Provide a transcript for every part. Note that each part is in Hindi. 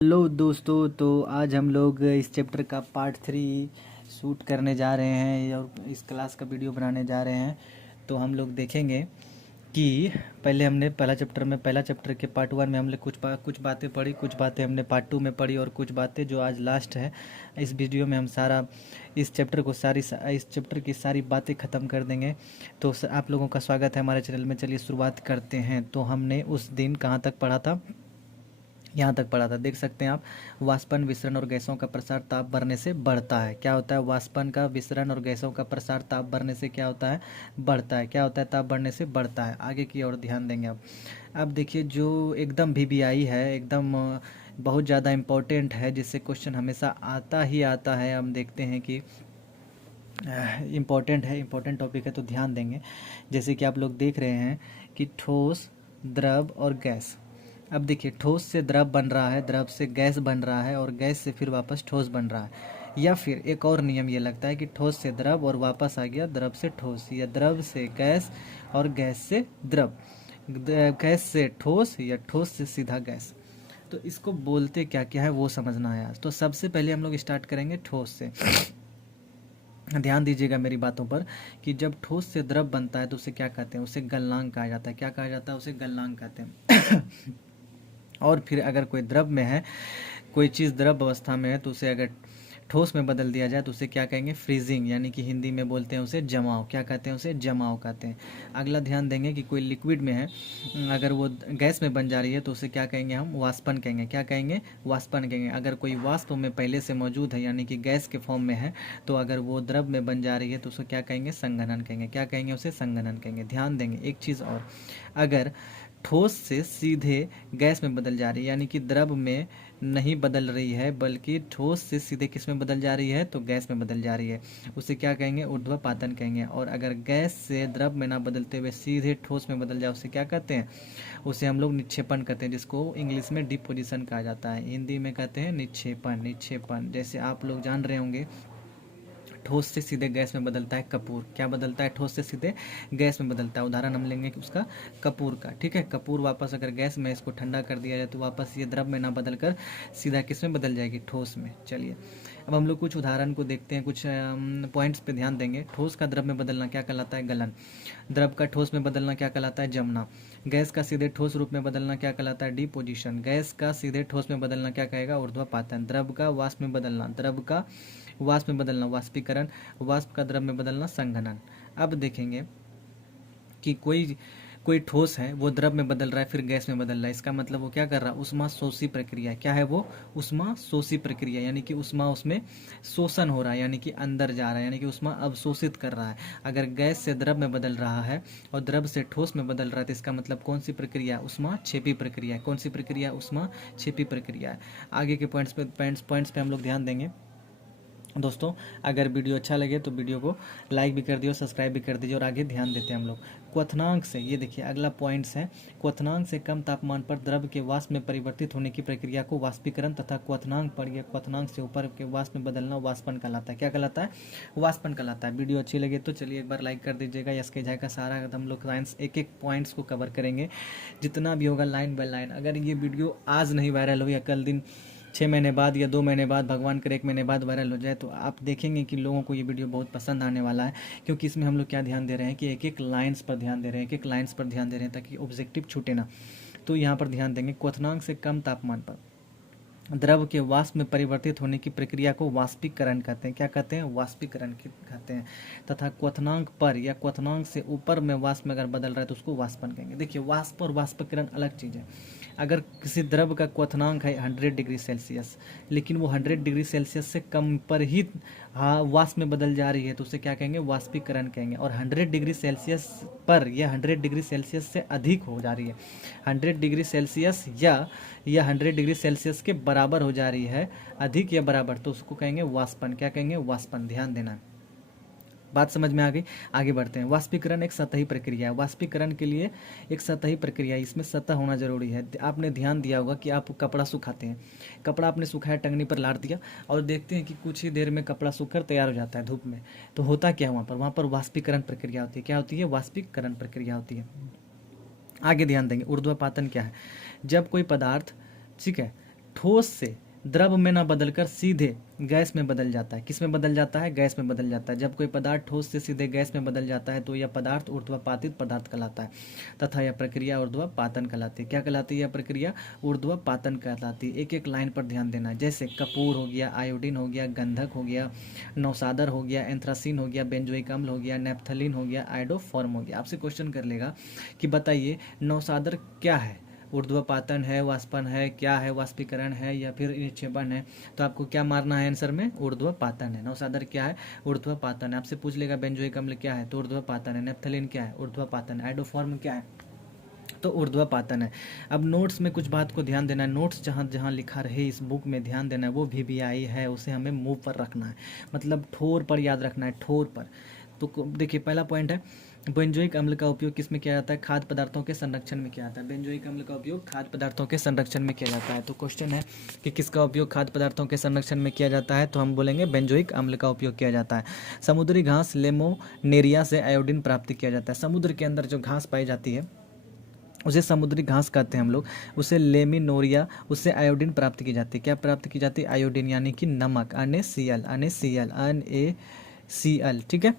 हेलो दोस्तों, तो आज हम लोग इस चैप्टर का पार्ट 3 शूट करने जा रहे हैं और इस क्लास का वीडियो बनाने जा रहे हैं। तो हम लोग देखेंगे कि पहले हमने पहला चैप्टर के पार्ट 1 में हमने कुछ बातें पढ़ी, कुछ बातें हमने पार्ट 2 में पढ़ी और कुछ बातें जो आज लास्ट है इस वीडियो में हम सारा इस चैप्टर की सारी बातें ख़त्म कर देंगे। तो आप लोगों का स्वागत है हमारे चैनल में। चलिए शुरुआत करते हैं। तो हमने उस दिन कहाँ तक पढ़ा था? यहाँ तक पढ़ा था, देख सकते हैं आप। वाष्पन, विसरण और गैसों का प्रसार ताप बढ़ने से बढ़ता है। क्या होता है? वाष्पन का विसरण और गैसों का प्रसार ताप बढ़ने से क्या होता है? बढ़ता है। क्या होता है? ताप बढ़ने से बढ़ता है। आगे की ओर ध्यान देंगे अब। अब देखिए, जो एकदम वीवीआई है, एकदम बहुत ज़्यादा इम्पोर्टेंट है, जिससे क्वेश्चन हमेशा आता ही आता है। हम देखते हैं कि इम्पोर्टेंट है, इम्पोर्टेंट टॉपिक है, तो ध्यान देंगे। जैसे कि आप लोग देख रहे हैं कि ठोस, द्रव और गैस। अब देखिए, ठोस से द्रव बन रहा है, द्रव से गैस बन रहा है और गैस से फिर वापस ठोस बन रहा है। या फिर एक और नियम ये लगता है कि ठोस से द्रव और वापस आ गया द्रव से ठोस, या द्रव से गैस और गैस से द्रव, गैस से ठोस या ठोस से सीधा गैस। तो इसको बोलते क्या क्या है वो समझना है आज। तो सबसे पहले हम लोग स्टार्ट करेंगे ठोस से। ध्यान दीजिएगा मेरी बातों पर कि जब ठोस से द्रव बनता है तो उसे क्या कहते हैं? उसे गलनांक कहा जाता है। क्या कहा जाता है? उसे गलनांक कहते हैं। और फिर अगर कोई द्रव में है, कोई चीज़ द्रव अवस्था में है, तो उसे अगर ठोस में बदल दिया जाए तो उसे क्या कहेंगे? फ्रीजिंग, यानी कि हिंदी में बोलते हैं उसे जमाव। क्या कहते हैं? उसे जमाव कहते हैं। अगला ध्यान देंगे कि कोई लिक्विड में है, अगर वो गैस में बन जा रही है तो उसे क्या कहेंगे? हम वाष्पन कहेंगे। क्या कहेंगे? वाष्पन कहेंगे। अगर कोई वाष्प में पहले से मौजूद है, यानी कि गैस के फॉर्म में है, तो अगर वो द्रव में बन जा रही है तो उसे क्या कहेंगे? संघनन कहेंगे। क्या कहेंगे? उसे संघनन कहेंगे। ध्यान देंगे एक चीज़ और, अगर ठोस से सीधे गैस में बदल जा रही है, यानी कि द्रव में नहीं बदल रही है बल्कि ठोस से सीधे किस में बदल जा रही है? तो गैस में बदल जा रही है, उसे क्या कहेंगे? ऊर्ध्वपातन कहेंगे। और अगर गैस से द्रव में ना बदलते हुए सीधे ठोस में बदल जाए उसे क्या कहते हैं? उसे हम लोग निक्षेपण कहते हैं, जिसको इंग्लिश में डिपोजिशन कहा जाता है, हिंदी में कहते हैं निक्षेपण। निक्षेपण, जैसे आप लोग जान रहे होंगे, ठोस से सीधे गैस में बदलता है कपूर। क्या बदलता है? ठोस से सीधे गैस में बदलता है। उदाहरण हम लेंगे कि उसका कपूर का। ठीक है, कपूर वापस अगर गैस में इसको ठंडा कर दिया जाए तो वापस ये द्रव में ना बदल कर सीधा किस में बदल जाएगी? ठोस में। चलिए अब हम लोग कुछ उदाहरण को देखते हैं, कुछ पॉइंट्स पे ध्यान देंगे। ठोस का द्रव में बदलना क्या कहलाता है? गलन। द्रव का ठोस में बदलना क्या कहलाता है? जमना। गैस का सीधे ठोस रूप में बदलना क्या कहलाता है? डिपोजिशन। गैस का सीधे ठोस में बदलना क्या कहेगा? ऊर्ध्वपातन। द्रव का वाष्प में बदलना, द्रव का वाष्प में बदलना वाष्पीकरण, वाष्प का द्रव में बदलना संघनन। अब देखेंगे कि कोई कोई ठोस है, वो द्रव में बदल रहा है, फिर गैस में बदल रहा है। इसका मतलब वो क्या कर रहा है? उष्माशोषी प्रक्रिया। क्या है वो? उष्माशोषी प्रक्रिया, यानी कि उष्मा उसमें शोषण हो रहा है, यानी कि अंदर जा रहा है, यानी कि उष्मा अवशोषित कर रहा है। अगर गैस से द्रव में बदल रहा है और द्रव से ठोस में बदल रहा है तो इसका मतलब कौन सी प्रक्रिया? उष्मा क्षेपी प्रक्रिया। कौन सी प्रक्रिया? उष्मा क्षेपी प्रक्रिया है। आगे के पॉइंट्स पे हम लोग ध्यान देंगे। दोस्तों, अगर वीडियो अच्छा लगे तो वीडियो को लाइक भी कर दीजिए, सब्सक्राइब भी कर दीजिए और आगे ध्यान देते हैं हम लोग। क्वथनांक से, ये देखिए अगला पॉइंट्स है, क्वथनांक से कम तापमान पर द्रव के वाष्प में परिवर्तित होने की प्रक्रिया को वाष्पीकरण तथा क्वथनांक पर या क्वथनांक से ऊपर के वाष्प में बदलना वाष्पन कहलाता है। क्या कहलाता है? वाष्पन कहलाता है। वीडियो अच्छी लगे तो चलिए एक बार लाइक कर दीजिएगा। एसके झा का सारा हम लोग साइंस एक एक पॉइंट्स को कवर करेंगे, जितना भी होगा लाइन बाय लाइन। अगर ये वीडियो आज नहीं वायरल हो या कल दिन 6 महीने बाद या 2 महीने बाद, भगवान करे 1 महीने बाद वायरल हो जाए, तो आप देखेंगे कि लोगों को ये वीडियो बहुत पसंद आने वाला है। क्योंकि इसमें हम लोग क्या ध्यान दे रहे हैं कि एक एक लाइन्स पर ध्यान दे रहे हैं, एक एक लाइन्स पर ध्यान दे रहे हैं ताकि ऑब्जेक्टिव छूटे ना। तो यहाँ पर ध्यान देंगे, क्वथनांक से कम तापमान पर द्रव के वाष्प में परिवर्तित होने की प्रक्रिया को वाष्पीकरण कहते हैं। क्या कहते हैं? वाष्पीकरण कहते हैं। तथा क्वथनांक पर या क्वथनांक से ऊपर में वाष्प में अगर बदल रहा है तो उसको वाष्पन कहेंगे। देखिए, वाष्प और वाष्पीकरण अलग चीज़ है। अगर किसी द्रव का क्वथनांक है 100 डिग्री सेल्सियस, लेकिन वो 100 डिग्री सेल्सियस से कम पर ही वाष्प में बदल जा रही है तो उसे क्या कहेंगे? वाष्पीकरण कहेंगे। और 100 डिग्री सेल्सियस पर या 100 डिग्री सेल्सियस से अधिक हो जा रही है, 100 डिग्री सेल्सियस या 100 डिग्री सेल्सियस के बराबर हो जा रही है, अधिक या बराबर, तो उसको कहेंगे वाष्पन। क्या कहेंगे? वाष्पन। ध्यान देना, बात समझ में आ गई? आगे बढ़ते हैं। वाष्पीकरण एक सतही प्रक्रिया है। वाष्पीकरण के लिए एक सतही प्रक्रिया है, इसमें सतह होना जरूरी है। आपने ध्यान दिया होगा कि आप कपड़ा सुखाते हैं, कपड़ा आपने सुखाया, टंगनी पर लाद दिया और देखते हैं कि कुछ ही देर में कपड़ा सूखकर तैयार हो जाता है धूप में। तो होता क्या है वहाँ पर वाष्पीकरण प्रक्रिया होती है। क्या होती है? वाष्पीकरण प्रक्रिया होती है। आगे ध्यान देंगे, ऊर्ध्वपातन क्या है? जब कोई पदार्थ, ठीक है, ठोस से द्रव में ना बदलकर सीधे गैस में बदल जाता है। किस में बदल जाता है? गैस में बदल जाता है। जब कोई पदार्थ ठोस से सीधे गैस में बदल जाता है तो यह पदार्थ ऊर्ध्वपातित पदार्थ कहलाता है तथा यह प्रक्रिया ऊर्ध्वपातन कहलाती है। क्या कहलाती है यह प्रक्रिया? ऊर्ध्वपातन कहलाती है। एक एक लाइन पर ध्यान देना, जैसे कपूर हो गया, आयोडीन हो गया, गंधक हो गया, नौसादर हो गया, एंथ्रासीन हो गया, बेंजोइक अम्ल हो गया, नेप्थलीन हो गया, आयोडोफॉर्म हो गया। आपसे क्वेश्चन कर लेगा कि बताइए नौसादर क्या है? ऊर्ध्वपातन है, वाष्पन है, क्या है? वाष्पीकरण है या फिर निक्षेपण है? तो आपको क्या मारना है आंसर में? ऊर्ध्वपातन है। नौसादर क्या है? ऊर्ध्वपातन है। आपसे पूछ लेगा बेंजोइक अम्ल क्या है? तो ऊर्ध्वपातन है। नेप्थलीन क्या है? ऊर्ध्वपातन है। आयोडोफॉर्म क्या है? तो ऊर्ध्वपातन है। अब नोट्स में कुछ बात को ध्यान देना है। नोट्स जहाँ जहाँ लिखा रहे इस बुक में ध्यान देना है। वो VBI है, उसे हमें मुंह पर रखना है, मतलब ठोर पर याद रखना है, ठोर पर। तो देखिए पहला पॉइंट है बेंजोइक अम्ल का उपयोग किस में किया जाता है? खाद्य पदार्थों के संरक्षण में किया जाता है। बेंजोइक अम्ल का उपयोग खाद्य पदार्थों के संरक्षण में किया जाता है। तो क्वेश्चन है कि किसका उपयोग खाद्य पदार्थों के संरक्षण में किया जाता है? तो हम बोलेंगे बेंजोइक अम्ल का उपयोग किया जाता है। समुद्री घास लेमोनेरिया से आयोडीन प्राप्त किया जाता है। समुद्र के अंदर जो घास पाई जाती है उसे समुद्री घास कहते हैं हम लोग, उसे लेमिनोरिया, उससे आयोडीन प्राप्त की जाती है। क्या प्राप्त की जाती है? आयोडीन, यानी कि नमक, NaCl। ठीक है,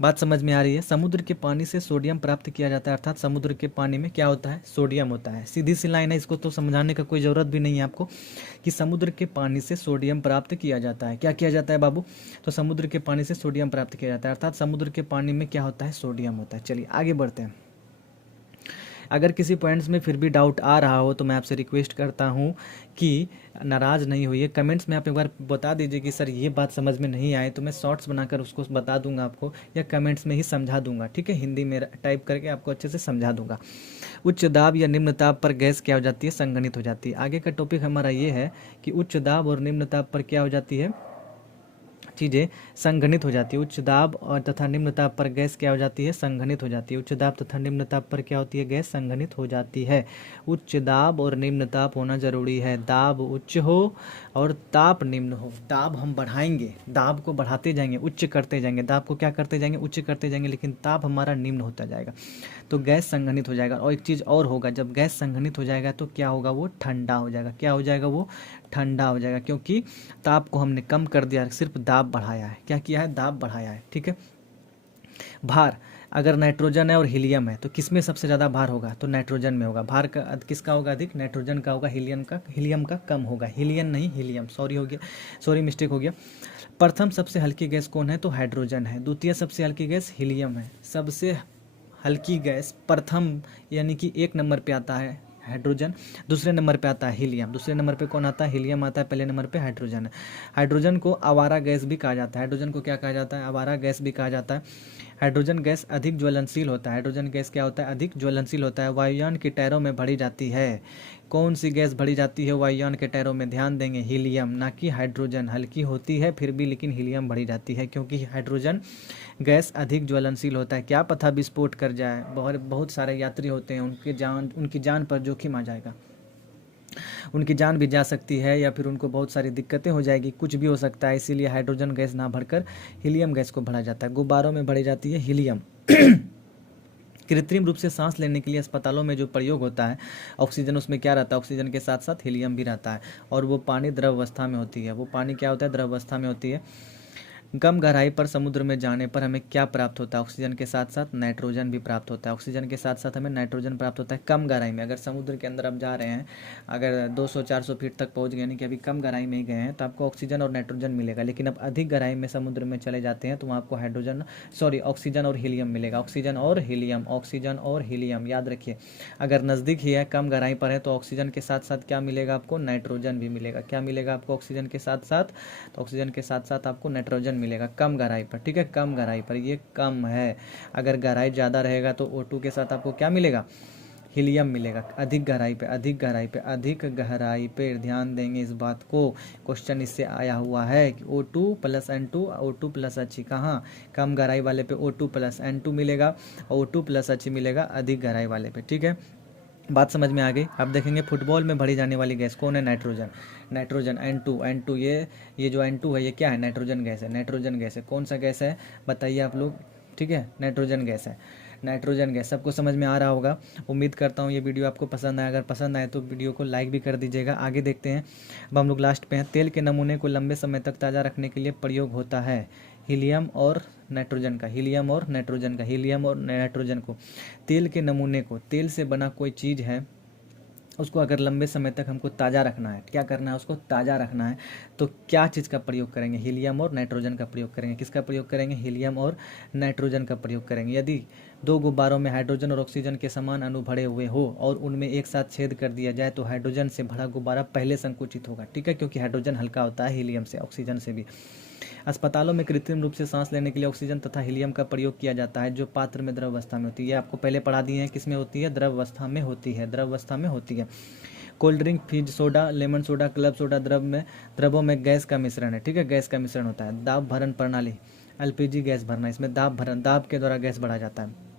बात समझ में आ रही है? समुद्र के पानी से सोडियम प्राप्त किया जाता है, अर्थात समुद्र के पानी में क्या होता है? सोडियम होता है। सीधी सी लाइन है, इसको तो समझाने का कोई ज़रूरत भी नहीं है आपको कि समुद्र के पानी से सोडियम प्राप्त किया जाता है। क्या किया जाता है बाबू? तो समुद्र के पानी से सोडियम प्राप्त किया जाता है, अर्थात समुद्र के पानी में क्या होता है? सोडियम होता है। चलिए आगे बढ़ते हैं। अगर किसी पॉइंट्स में फिर भी डाउट आ रहा हो तो मैं आपसे रिक्वेस्ट करता हूँ कि नाराज़ नहीं होइए, कमेंट्स में आप एक बार बता दीजिए कि सर ये बात समझ में नहीं आए, तो मैं शॉर्ट्स बनाकर उसको बता दूंगा आपको, या कमेंट्स में ही समझा दूंगा। ठीक है, हिंदी में टाइप करके आपको अच्छे से समझा दूंगा। उच्च दाब या निम्न ताप पर गैस क्या हो जाती है? संघनित हो जाती है। आगे का टॉपिक हमारा ये है कि उच्च दाब और निम्न ताप पर क्या हो जाती है? चीज़ें संघनित हो जाती है। उच्च दाब और तथा निम्न ताप पर गैस क्या हो जाती है? संघनित हो जाती है। उच्च दाब तथा निम्न ताप पर क्या होती है? गैस संघनित हो जाती है। उच्च दाब और निम्न ताप होना जरूरी है। दाब उच्च हो और ताप निम्न हो। दाब हम बढ़ाएंगे, दाब को बढ़ाते जाएंगे, उच्च करते जाएंगे, दाब को क्या करते जाएंगे? उच्च करते जाएंगे, लेकिन ताप हमारा निम्न होता जाएगा तो गैस संघनित हो जाएगा। और एक चीज़ और होगा, जब गैस संघनित हो जाएगा तो क्या होगा? वो ठंडा हो जाएगा। क्या हो जाएगा? वो ठंडा हो जाएगा, क्योंकि ताप को हमने कम कर दिया, सिर्फ दाब बढ़ाया है। क्या किया है? दाब बढ़ाया है। ठीक है, भार अगर नाइट्रोजन है और हीलियम है तो किस में सबसे ज़्यादा भार होगा? तो नाइट्रोजन में होगा। भार का किसका होगा अधिक? नाइट्रोजन का होगा। हीलियम का कम होगा। हीलियम नहीं, हीलियम, सॉरी हो गया, सॉरी मिस्टेक हो गया। प्रथम सबसे हल्की गैस कौन है? तो हाइड्रोजन है। द्वितीय सबसे हल्की गैस हीलियम है। सबसे हल्की गैस प्रथम यानी कि 1 नंबर पे आता है हाइड्रोजन, दूसरे नंबर पे आता है हीलियम। दूसरे नंबर पे कौन आता है? हीलियम आता है। पहले नंबर पे हाइड्रोजन है। हाइड्रोजन को आवारा गैस भी कहा जाता है। हाइड्रोजन को क्या कहा जाता है? आवारा गैस भी कहा जाता है। हाइड्रोजन गैस अधिक ज्वलनशील होता है। हाइड्रोजन गैस क्या होता है? अधिक ज्वलनशील होता है। वायुयान की टायरों में भरी जाती है। कौन सी गैस भरी जाती है वायुयान के टायरों में? ध्यान देंगे, हीलियम, ना कि हाइड्रोजन। हल्की होती है फिर भी, लेकिन हीलियम भरी जाती है, क्योंकि हाइड्रोजन गैस अधिक ज्वलनशील होता है। क्या पता विस्फोट कर जाए, बहुत सारे यात्री होते हैं, उनकी जान पर जोखिम आ जाएगा, उनकी जान भी जा सकती है, या फिर उनको बहुत सारी दिक्कतें हो जाएगी, कुछ भी हो सकता है। इसीलिए हाइड्रोजन गैस ना भरकर हीलियम गैस को भरा जाता है। गुब्बारों में भरी जाती है हीलियम। कृत्रिम रूप से सांस लेने के लिए अस्पतालों में जो प्रयोग होता है, ऑक्सीजन उसमें क्या रहता है? ऑक्सीजन के साथ साथ हीलियम भी रहता है, और वो पानी द्रव अवस्था में होती है। वो पानी क्या होता है? द्रव अवस्था में होती है। कम गहराई पर समुद्र में जाने पर हमें क्या प्राप्त होता है? ऑक्सीजन के साथ साथ नाइट्रोजन भी प्राप्त होता है। ऑक्सीजन के साथ साथ हमें नाइट्रोजन प्राप्त होता है कम गहराई में। अगर समुद्र के अंदर आप जा रहे हैं, अगर 200-400 फीट तक पहुंच गए, यानी कि अभी कम गहराई में ही गए हैं, तो आपको ऑक्सीजन और नाइट्रोजन मिलेगा। लेकिन अब अधिक गहराई में समुद्र में चले जाते हैं तो वहाँ आपको ऑक्सीजन और हीलियम मिलेगा। ऑक्सीजन और हीलियम, ऑक्सीजन और हीलियम, याद रखिए। अगर नज़दीक ही है, कम गहराई पर है, तो ऑक्सीजन के साथ साथ क्या मिलेगा आपको? नाइट्रोजन भी मिलेगा। क्या मिलेगा आपको ऑक्सीजन के साथ साथ? तो ऑक्सीजन के साथ साथ आपको नाइट्रोजन मिलेगा कम गहराई पर। ठीक है, कम गहराई पर, ये कम है। अगर गहराई ज़्यादा रहेगा तो O2 के साथ आपको क्या मिलेगा? हीलियम मिलेगा। अधिक गहराई पे, अधिक गहराई पे, अधिक गहराई पे ध्यान देंगे इस बात को। क्वेश्चन इससे आया हुआ है कि O2 + N2, O2 + H, कहाँ? कम गहराई वाले पे O2 + N2 मिलेगा, O2 + H मिलेगा अधिक गहराई वाले पे। ठीक है, बात समझ में आ गई। अब देखेंगे फुटबॉल में भरी जाने वाली गैस कौन है? नाइट्रोजन। नाइट्रोजन N2, ये जो N2 है ये क्या है? नाइट्रोजन गैस है। नाइट्रोजन गैस है। कौन सा गैस है बताइए आप लोग? ठीक है, नाइट्रोजन गैस है। Nitrogen gas. सबको समझ में आ रहा होगा। उम्मीद करता हूँ ये वीडियो आपको पसंद आया। अगर पसंद आए तो वीडियो को लाइक भी कर दीजिएगा। आगे देखते हैं। अब हम लोग लास्ट पे हैं। तेल के नमूने को लंबे समय तक ताज़ा रखने के लिए प्रयोग होता है हीलियम और नाइट्रोजन का। हीलियम और नाइट्रोजन का, हीलियम और नाइट्रोजन को, तेल के नमूने को, तेल से बना कोई चीज़ है उसको अगर लंबे समय तक हमको ताज़ा रखना है, क्या करना है, उसको ताज़ा रखना है, तो क्या चीज़ का प्रयोग करेंगे? हीलियम और नाइट्रोजन का प्रयोग करेंगे। किसका प्रयोग करेंगे? हीलियम और नाइट्रोजन का प्रयोग करेंगे। यदि दो गुब्बारों में हाइड्रोजन और ऑक्सीजन के समान अणु भरे हुए हो और उनमें एक साथ छेद कर दिया जाए तो हाइड्रोजन से भरा गुब्बारा पहले संकुचित होगा, ठीक है, क्योंकि हाइड्रोजन हल्का होता है हीलियम से, ऑक्सीजन से भी। अस्पतालों में कृत्रिम रूप से सांस लेने के लिए ऑक्सीजन तथा हीलियम का प्रयोग किया जाता है, जो पात्र में द्रव अवस्था में होती है। ये आपको पहले पढ़ा दिए हैं, किस में होती है? द्रव अवस्था में होती है, द्रव अवस्था में होती है। Cold drink, fizz soda, lemon soda, club soda द्रवों में गैस का मिश्रण है, ठीक है, गैस का मिश्रण होता है। दाब भरण प्रणाली, एलपीजी गैस भरना, इसमें दाब के द्वारा गैस भरा जाता है।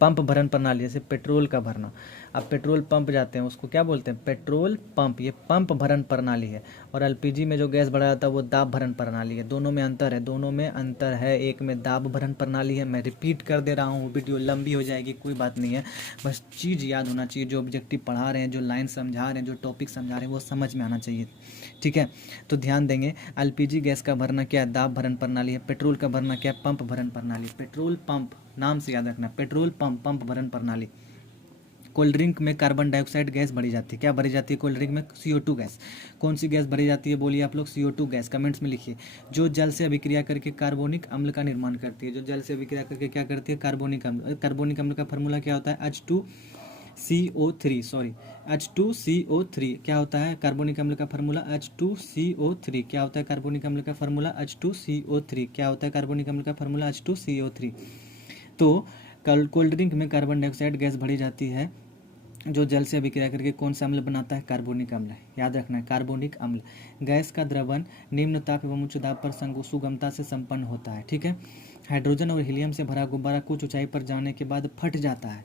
पंप भरण प्रणाली, जैसे पेट्रोल का भरना। अब पेट्रोल पंप जाते हैं, उसको क्या बोलते हैं? Petrol pump. ये पंप भरण प्रणाली है। और एलपीजी में जो गैस भरा जाता है वो दाब भरण प्रणाली है। दोनों में अंतर है, दोनों में अंतर है। एक में दाब भरण प्रणाली है। मैं रिपीट कर दे रहा हूँ, वीडियो लंबी हो जाएगी, कोई बात नहीं है, बस चीज़ याद होना चाहिए। जो ऑब्जेक्टिव पढ़ा रहे हैं, जो लाइन समझा रहे हैं, जो टॉपिक समझा रहे हैं, वो समझ में आना चाहिए, ठीक है। तो ध्यान देंगे, एलपीजी गैस का भरना क्या है? दाब भरण प्रणाली है। पेट्रोल का भरना क्या है? पंप भरण प्रणाली। पेट्रोल पंप, नाम से याद रखना, पेट्रोल पंप, पंप भरण प्रणाली। कोल्ड ड्रिंक में कार्बन डाइऑक्साइड गैस भरी जाती है। क्या भरी जाती है कोल्ड ड्रिंक में? CO2 gas. कौन सी गैस भरी जाती है? बोलिए आप लोग। CO2 गैस, कमेंट्स में लिखिए। जो जल से अभिक्रिया करके कार्बोनिक अम्ल का निर्माण करती है। जो जल से अभिक्रिया करके क्या करती है? कार्बोनिक अम्ल। कार्बोनिक अम्ल का फार्मूला क्या होता है? H2CO3, सॉरी, H2CO3 क्या होता है? कार्बोनिक अम्ल का फार्मूला H2CO3 क्या होता है? कार्बोनिक अम्ल का फार्मूला H2CO3 क्या होता है? कार्बोनिक अम्ल का फार्मूला H2CO3। तो कोल्ड ड्रिंक में कार्बन डाइऑक्साइड गैस भरी जाती है, जो जल से अभिक्रिया करके कौन सा अम्ल बनाता है? कार्बोनिक अम्ल। याद रखना है, कार्बोनिक अम्ल। गैस का द्रवण निम्न ताप एवं उच्च दाब पर सुगमता से संपन्न होता है, ठीक है। हाइड्रोजन और हीलियम से भरा गुब्बारा कुछ ऊंचाई पर जाने के बाद फट जाता है,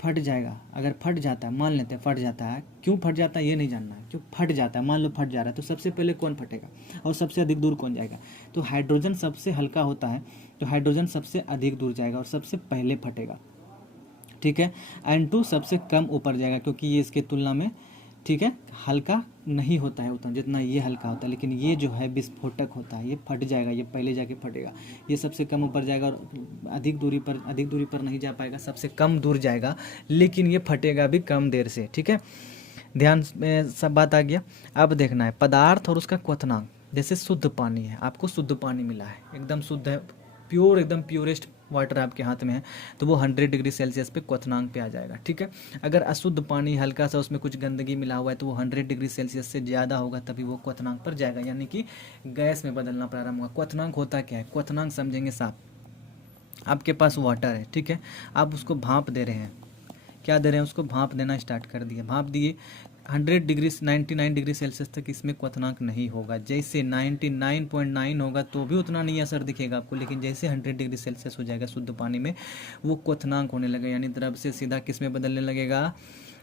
फट जाएगा। अगर फट जाता है, मान लेते हैं फट जाता है, क्यों फट जाता है ये नहीं जानना है, क्यों फट जाता है। मान लो फट जा रहा है तो सबसे पहले कौन फटेगा और सबसे अधिक दूर कौन जाएगा? तो हाइड्रोजन सबसे हल्का होता है, तो हाइड्रोजन सबसे अधिक दूर जाएगा और सबसे पहले फटेगा, ठीक है। N2 सबसे कम ऊपर जाएगा, क्योंकि ये इसके तुलना में, ठीक है, हल्का नहीं होता है उतना जितना ये हल्का होता है। लेकिन ये जो है विस्फोटक होता है, ये फट जाएगा, ये पहले जाके फटेगा। ये सबसे कम ऊपर जाएगा और अधिक दूरी पर नहीं जा पाएगा, सबसे कम दूर जाएगा, लेकिन ये फटेगा भी कम देर से, ठीक है। ध्यान में सब बात आ गया। अब देखना है पदार्थ और उसका क्वथनांक। जैसे शुद्ध पानी है, आपको शुद्ध पानी मिला है, एकदम शुद्ध है, प्योर, एकदम प्योरेस्ट वाटर आपके हाथ में है, तो वो 100 डिग्री सेल्सियस पे क्वथनांक पे आ जाएगा, ठीक है। अगर अशुद्ध पानी, हल्का सा उसमें कुछ गंदगी मिला हुआ है, तो वो 100 डिग्री सेल्सियस से ज़्यादा होगा, तभी वो क्वथनांक पर जाएगा, यानी कि गैस में बदलना प्रारंभ होगा। क्वथनांक होता क्या है? क्वथनांक समझेंगे साफ। आपके पास वाटर है, ठीक है, आप उसको भाप दे रहे हैं, क्या दे रहे हैं? उसको भाप देना स्टार्ट कर दिए, भाप दिए 99 डिग्री सेल्सियस तक इसमें क्वथनांक नहीं होगा। जैसे 99.9 होगा तो भी उतना नहीं असर दिखेगा आपको, लेकिन जैसे 100 डिग्री सेल्सियस हो जाएगा शुद्ध पानी में, वो क्वथनांक होने लगेगा, यानी द्रव से सीधा किस में बदलने लगेगा?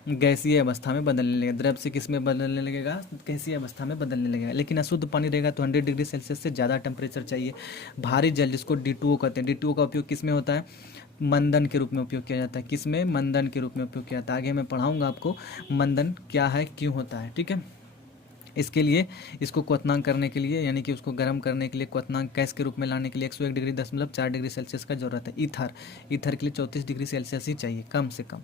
गैसीय अवस्था में बदलने लगेगा। द्रव से किस में बदलने लगेगा? गैसीय अवस्था में बदलने लगेगा। लेकिन अशुद्ध पानी रहेगा तो 100 डिग्री सेल्सियस से ज़्यादा टेम्परेचर चाहिए। भारी जल, जिसको D2O कहते हैं, D2O का उपयोग किस में होता है? मंदन के रूप में उपयोग किया जाता है। किस में? मंदन के रूप में उपयोग किया जाता है। आगे मैं पढ़ाऊंगा आपको मंदन क्या है, क्यों होता है, ठीक है। इसके लिए, इसको क्वथनांक करने के लिए, यानी कि उसको गर्म करने के लिए, क्वथनांक गैस के रूप में लाने के लिए 101 डिग्री 4 डिग्री सेल्सियस का जरूरत है। ईथर के लिए 34 डिग्री सेल्सियस ही चाहिए, कम से कम।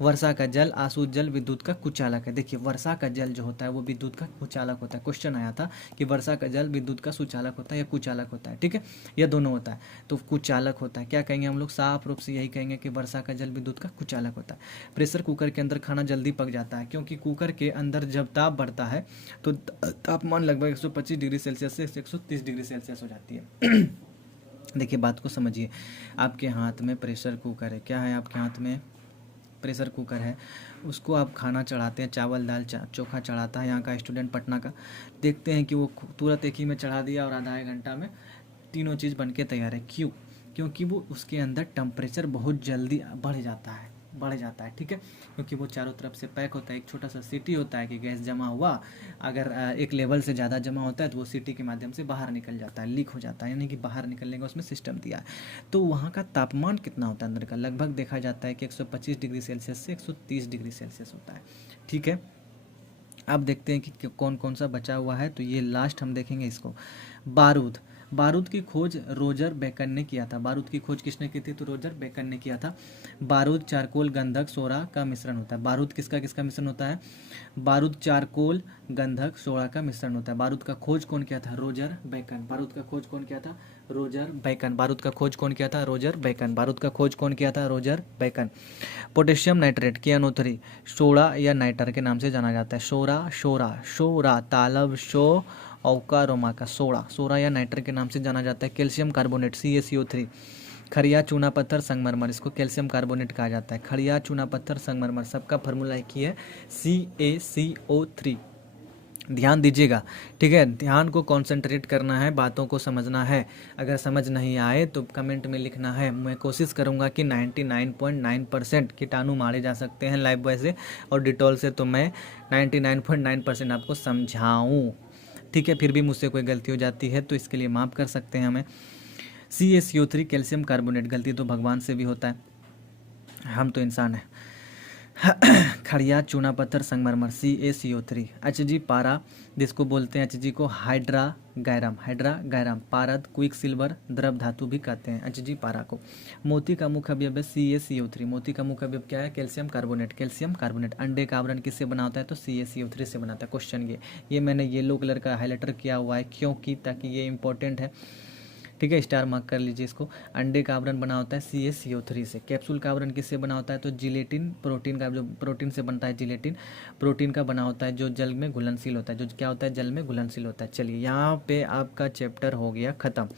वर्षा का जल, आसुत जल विद्युत का कुचालक है। देखिए, वर्षा का जल जो होता है वो विद्युत का कुचालक होता है। क्वेश्चन आया था कि वर्षा का जल विद्युत का सुचालक होता है या कुचालक होता है, ठीक है, या दोनों होता है। तो कुचालक होता है। क्या कहेंगे हम लोग? साफ रूप से यही कहेंगे कि वर्षा का जल विद्युत का कुचालक होता है। प्रेशर कुकर के अंदर खाना जल्दी पक जाता है, क्योंकि कुकर के अंदर जब ताप बढ़ता है तो तापमान लगभग 125 डिग्री सेल्सियस से 130 डिग्री सेल्सियस हो जाती है। देखिए, बात को समझिए। आपके हाथ में प्रेशर कुकर है। क्या है आपके हाथ में? प्रेशर कुकर है। उसको आप खाना चढ़ाते हैं, चावल दाल चोखा चढ़ाता है यहाँ का स्टूडेंट पटना का, देखते हैं कि वो तुरंत एक ही में चढ़ा दिया और आधा 1 घंटा में तीनों चीज़ बन के तैयार है। क्यों? क्योंकि वो उसके अंदर टेम्परेचर बहुत जल्दी बढ़ जाता है, बढ़ जाता है, ठीक है, क्योंकि वो चारों तरफ से पैक होता है। एक छोटा सा सीटी होता है कि गैस जमा हुआ, अगर एक लेवल से ज़्यादा जमा होता है तो वो सीटी के माध्यम से बाहर निकल जाता है, लीक हो जाता है, यानी कि बाहर निकलने का उसमें सिस्टम दिया है। तो वहाँ का तापमान कितना होता है अंदर का, लगभग देखा जाता है कि 125 डिग्री सेल्सियस से 130 डिग्री सेल्सियस होता है, ठीक है। अब देखते हैं कि कौन कौन सा बचा हुआ है, तो ये लास्ट हम देखेंगे इसको। बारूद, बारूद की खोज रोजर बेकन ने किया था। बारूद की खोज किसने की थी, तो रोजर बेकन ने किया था। बारूद चारकोल गंधक सोडा का मिश्रण होता है। बारूद किसका किसका मिश्रण होता है, बारूद चारकोल गंधक सोडा का मिश्रण होता है। बारूद का खोज कौन किया था, रोजर बेकन। बारूद का खोज कौन किया था, रोजर बेकन। बारूद का खोज कौन किया था, रोजर बेकन। बारूद का खोज कौन किया था, Roger Bacon. Potassium nitrate KNO3 soda या नाइटर के नाम से जाना जाता है। शोरा शोरा शोरा तालब शो औका रोमा का सोडा, सोडा या नाइटर के नाम से जाना जाता है। कैल्शियम कार्बोनेट CaCO3 खड़िया चूना पत्थर संगमरमर, इसको कैल्शियम कार्बोनेट कहा जाता है। खड़िया चूना पत्थर संगमरमर, सबका फॉर्मूला एक ही है CaCO3। ध्यान दीजिएगा, ठीक है, ध्यान को कंसंट्रेट करना है, बातों को समझना है। अगर समझ नहीं आए तो कमेंट में लिखना है। मैं कोशिश करूंगा कि 99.9% कीटाणु मारे जा सकते हैं लाइफ बॉय से और डिटॉल से, तो मैं 99.9% आपको समझाऊं, ठीक है। फिर भी मुझसे कोई गलती हो जाती है तो इसके लिए माफ़ कर सकते हैं हमें। CaCO3 कैल्शियम कार्बोनेट, गलती तो भगवान से भी होता है, हम तो इंसान हैं। खड़िया चूना पत्थर संगमरमर CaCO3। HG पारा, जिसको बोलते हैं HG को हाइड्रा गैरम, हाइड्रा गैरम। पारद क्विक सिल्वर द्रव धातु भी कहते हैं HG पारा को। मोती का मुख्य अवयव है CaCO3। मोती का मुख्य अवयव क्या है, कैल्शियम कार्बोनेट, कैल्शियम कार्बोनेट। अंडे का आवरण किससे बना होता है, तो CaCO3 से बनाता है। क्वेश्चन ये मैंने येलो कलर का हाईलाइटर किया हुआ है क्योंकि, ताकि ये इंपॉर्टेंट है, ठीक है, स्टार मार्क कर लीजिए इसको। अंडे का आवरण बना होता है CaCO3 से। कैप्सूल का आवरण किससे बना होता है, तो जिलेटिन, प्रोटीन का, जो प्रोटीन से बनता है जिलेटिन, प्रोटीन का बना होता है जो जल में घुलनशील होता है, जो क्या होता है, जल में घुलनशील होता है। चलिए यहाँ पे आपका चैप्टर हो गया ख़त्म।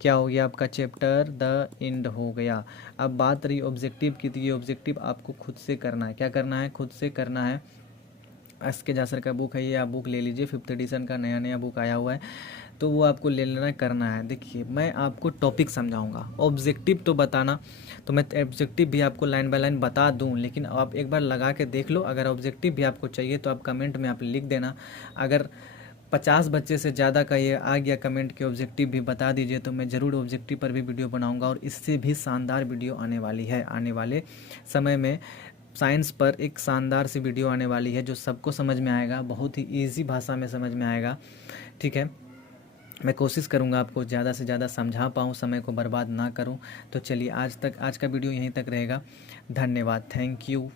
क्या हो गया आपका चैप्टर, द एंड हो गया। अब बात रही ऑब्जेक्टिव की, तो ये ऑब्जेक्टिव आपको खुद से करना है। क्या करना है, खुद से करना है। एस के जासर का बुक है ये, आप बुक ले लीजिए, 5th एडिशन का नया नया बुक आया हुआ है, तो वो आपको ले लेना करना है। देखिए मैं आपको टॉपिक समझाऊंगा, ऑब्जेक्टिव तो बताना, तो मैं ऑब्जेक्टिव भी आपको लाइन बाय लाइन बता दूं, लेकिन आप एक बार लगा के देख लो। अगर ऑब्जेक्टिव भी आपको चाहिए तो आप कमेंट में आप लिख देना। अगर 50 बच्चे से ज़्यादा का ये आ गया कमेंट के ऑब्जेक्टिव भी बता दीजिए, तो मैं ज़रूर ऑब्जेक्टिव पर भी वीडियो बनाऊंगा, और इससे भी शानदार वीडियो आने वाली है। आने वाले समय में साइंस पर एक शानदार सी वीडियो आने वाली है जो सबको समझ में आएगा, बहुत ही ईजी भाषा में समझ में आएगा, ठीक है। मैं कोशिश करूंगा आपको ज़्यादा से ज़्यादा समझा पाऊँ, समय को बर्बाद ना करूं। तो चलिए आज का वीडियो यहीं तक रहेगा। धन्यवाद, थैंक यू।